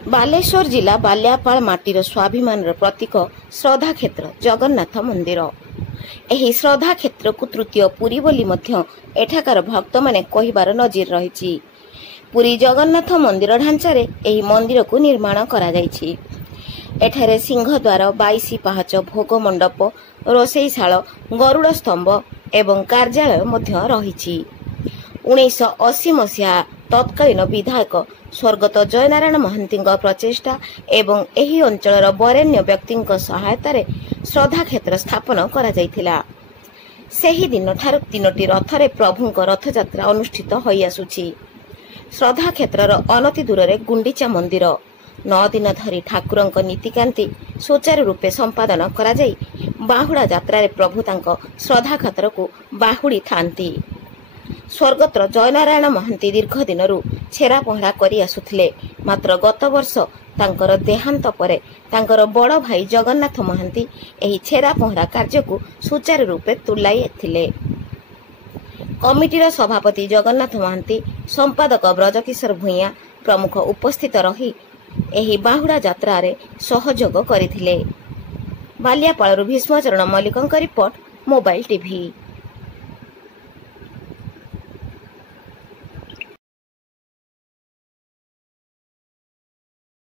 ବାଲେଶ୍ୱର ଜିଲ୍ଲା ବାଲିଆପାଳ ମାଟିର ସ୍ୱାଭିମାନର ପ୍ରତୀକ ଶ୍ରଦ୍ଧାକ୍ଷେତ୍ର ଜଗନ୍ନାଥ ମନ୍ଦିର। ଏହି ଶ୍ରଦ୍ଧାକ୍ଷେତ୍ରକୁ ତୃତୀୟ ପୁରୀ ବୋଲି ମଧ୍ୟ ଏଠାକାର ଭକ୍ତମାନେ କହିବାର ନଜିର ରହିଛି। ପୁରୀ ଜଗନ୍ନାଥ ମନ୍ଦିର ଢାଞ୍ଚାରେ ଏହି ମନ୍ଦିରକୁ ନିର୍ମାଣ କରାଯାଇଛି। ଏଠାରେ ସିଂହଦ୍ୱାର, 22 ପାହାଚ, ଭୋଗ ମଣ୍ଡପ, ରୋଷେଇଶାଳ, ଗରୁଡ଼ ସ୍ତମ୍ଭ ଏବଂ କାର୍ଯ୍ୟାଳୟ ମଧ୍ୟ ରହିଛି। 1980 ମସିହା ତତ୍କାଳୀନ ବିଧାୟକ ସ୍ୱର୍ଗତ ଜୟନାରାୟଣ ମହାନ୍ତିଙ୍କ ପ୍ରଚେଷ୍ଟା ଏବଂ ଏହି ଅଞ୍ଚଳର ବରେଣ୍ୟ ବ୍ୟକ୍ତିଙ୍କ ସହାୟତାରେ ଶ୍ରଦ୍ଧାକ୍ଷେତ୍ର ସ୍ଥାପନ କରାଯାଇଥିଲା। ସେହି ଦିନଠାରୁ 3ଟି ରଥରେ ପ୍ରଭୁଙ୍କ ରଥଯାତ୍ରା ଅନୁଷ୍ଠିତ ହୋଇଆସୁଛି। ଶ୍ରଦ୍ଧାକ୍ଷେତ୍ରର ଅନତି ଦୂରରେ ଗୁଣ୍ଡିଚା ମନ୍ଦିର। 9 ଦିନ ଧରି ଠାକୁରଙ୍କ ନୀତିକାନ୍ତି ସୁଚାରୁ ରୂପେ ସମ୍ପାଦନ କରାଯାଇ ବାହୁଡ଼ା ଯାତ୍ରାରେ ପ୍ରଭୁ ତାଙ୍କ ଶ୍ରଦ୍ଧାକ୍ଷେତ୍ରକୁ ବାହୁଡ଼ିଥାନ୍ତି। ସ୍ୱର୍ଗତ ଜୟନାରାୟଣ ମହାନ୍ତି ଦୀର୍ଘ ଦିନରୁ ଛେରା ପହଁରା କରି ଆସୁଥିଲେ। ମାତ୍ର ଗତ ବର୍ଷ ତାଙ୍କର ଦେହାନ୍ତ ପରେ ତାଙ୍କର ବଡ଼ ଭାଇ ଜଗନ୍ନାଥ ମହାନ୍ତି ଏହି ଛେରା ପହଁରା କାର୍ଯ୍ୟକୁ ସୁଚାରୁ ରୂପେ ତୁଲାଇଥିଲେ। କମିଟିର ସଭାପତି ଜଗନ୍ନାଥ ମହାନ୍ତି, ସମ୍ପାଦକ ବ୍ରଜକିଶୋର ଭୂୟାଁ ପ୍ରମୁଖ ଉପସ୍ଥିତ ରହି ଏହି ବାହୁଡ଼ା ଯାତ୍ରାରେ ସହଯୋଗ କରିଥିଲେ। ବାଲିଆପାଳରୁ ଭୀଷ୍ମଚରଣ ମଲ୍ଲିକଙ୍କ ରିପୋର୍ଟ, ମୋବାଇଲ ଟିଭି।